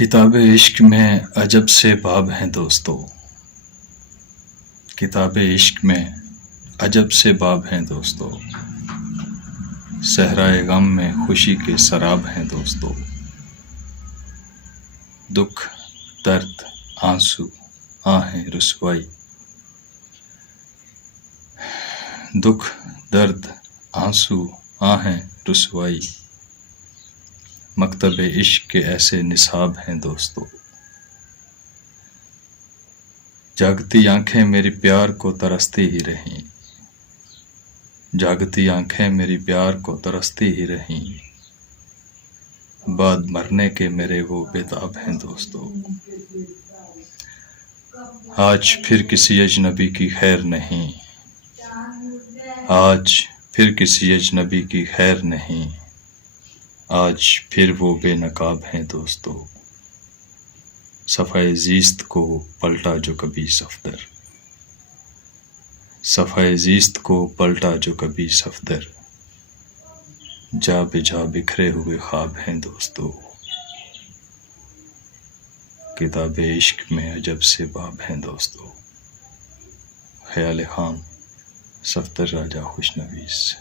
किताबे इश्क में अजब से बाब हैं दोस्तों। किताबे इश्क में अजब से बाब हैं दोस्तों। सहराए गम में खुशी के सराब हैं दोस्तों। दुख दर्द आंसू आहें रुसवाई, दुख दर्द आंसू आहें रुसवाई, मकतब इश्क के ऐसे निसाब हैं दोस्तों। जागती आंखें मेरी प्यार को तरसती ही रहीं, जागती आंखें मेरी प्यार को तरसती ही रहीं, बाद मरने के मेरे वो बेताब हैं दोस्तों। आज फिर किसी अजनबी की खैर नहीं, आज फिर किसी अजनबी की खैर नहीं, आज फिर वो बेनकाब हैं दोस्तों। सफ़ाए ज़ीस्त को पलटा जो कभी सफदर, सफ़ाए ज़ीस्त को पलटा जो कभी सफदर, जा बेजा बिखरे हुए ख्वाब हैं दोस्तों। किताबे इश्क में अजब से बाब हैं दोस्तों। ख्याल खान, सफदर राजा खुशनवीस।